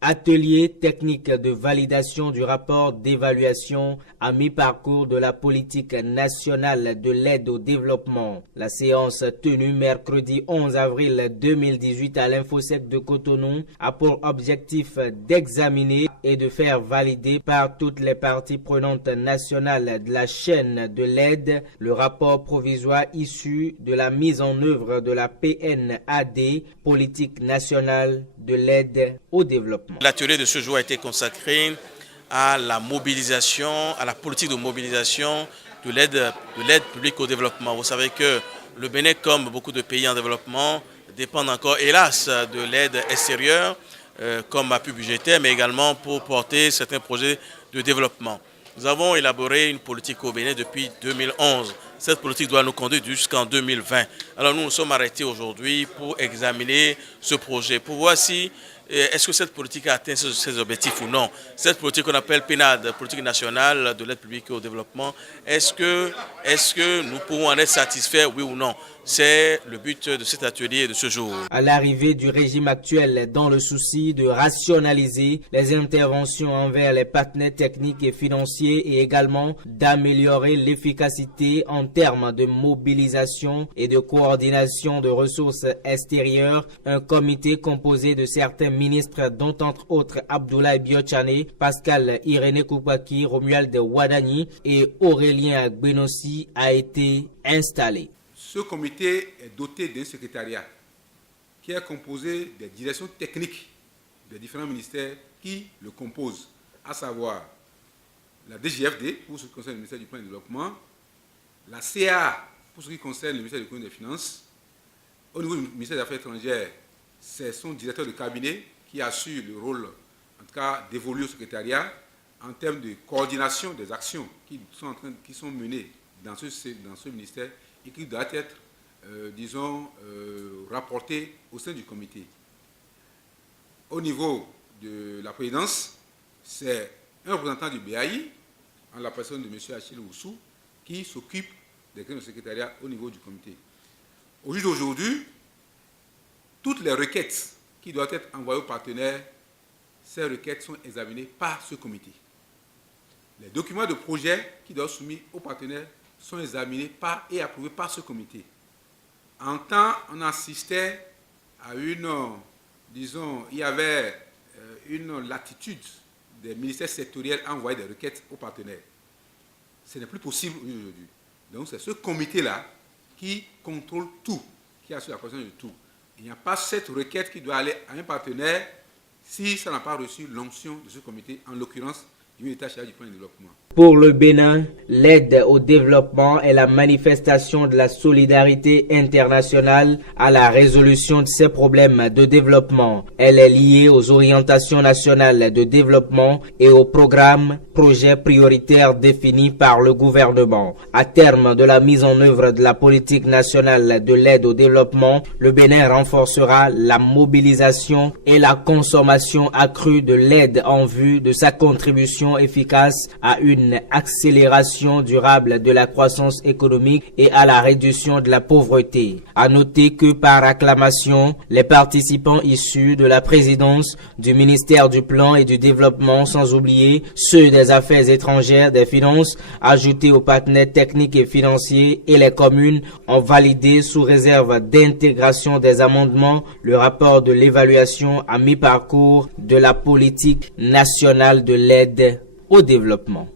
Atelier technique de validation du rapport d'évaluation à mi-parcours de la politique nationale de l'aide au développement. La séance tenue mercredi 11 avril 2018 à l'Infosec de Cotonou a pour objectif d'examiner et de faire valider par toutes les parties prenantes nationales de la chaîne de l'aide le rapport provisoire issu de la mise en œuvre de la PNAD, politique nationale de l'aide au développement. L'atelier de ce jour a été consacré à la mobilisation, à la politique de mobilisation de l'aide publique au développement. Vous savez que le Bénin, comme beaucoup de pays en développement, dépendent encore, hélas, de l'aide extérieure, comme appui budgétaire, mais également pour porter certains projets de développement. Nous avons élaboré une politique au Bénin depuis 2011. Cette politique doit nous conduire jusqu'en 2020. Alors nous nous sommes arrêtés aujourd'hui pour examiner ce projet, pour voir si est-ce que cette politique a atteint ses objectifs ou non. Cette politique qu'on appelle PNAD, politique nationale de l'aide publique au développement, est-ce que nous pouvons en être satisfaits, oui ou non? C'est le but de cet atelier de ce jour. À l'arrivée du régime actuel, dans le souci de rationaliser les interventions envers les partenaires techniques et financiers et également d'améliorer l'efficacité en termes de mobilisation et de coordination de ressources extérieures, un comité composé de certains ministres dont entre autres Abdoulaye Biochane, Pascal Irénée Koupaki, Romuald Wadani et Aurélien Gbenossi a été installé. Ce comité est doté d'un secrétariat qui est composé des directions techniques des différents ministères qui le composent, à savoir la DGFD pour ce qui concerne le ministère du Plan de Développement, la CA pour ce qui concerne le ministère de l'Économie et des Finances. Au niveau du ministère des Affaires étrangères, c'est son directeur de cabinet qui assure le rôle, en tout cas, d'évoluer au secrétariat en termes de coordination des actions qui sont menées dans ce ministère et qui doit être, rapporté au sein du comité. Au niveau de la présidence, c'est un représentant du BAI, en la personne de M. Achille Oussou, qui s'occupe des questions de secrétariat au niveau du comité. Au jour d'aujourd'hui, toutes les requêtes qui doivent être envoyées aux partenaires, ces requêtes sont examinées par ce comité. Les documents de projet qui doivent être soumis aux partenaires sont examinés par et approuvés par ce comité. En temps, on assistait à il y avait une latitude des ministères sectoriels à envoyer des requêtes aux partenaires. Ce n'est plus possible aujourd'hui. Donc c'est ce comité-là qui contrôle tout, qui assure la connaissance de tout. Il n'y a pas cette requête qui doit aller à un partenaire si ça n'a pas reçu l'onction de ce comité, en l'occurrence du État chargé du plan de développement. Pour le Bénin, l'aide au développement est la manifestation de la solidarité internationale à la résolution de ces problèmes de développement. Elle est liée aux orientations nationales de développement et aux projets prioritaires définis par le gouvernement. À terme de la mise en œuvre de la politique nationale de l'aide au développement, le Bénin renforcera la mobilisation et la consommation accrue de l'aide en vue de sa contribution efficace à une accélération durable de la croissance économique et à la réduction de la pauvreté. À noter que par acclamation, les participants issus de la présidence du ministère du Plan et du Développement, sans oublier ceux des Affaires étrangères, des Finances, ajoutés aux partenaires techniques et financiers et les communes, ont validé sous réserve d'intégration des amendements le rapport de l'évaluation à mi-parcours de la politique nationale de l'aide au développement.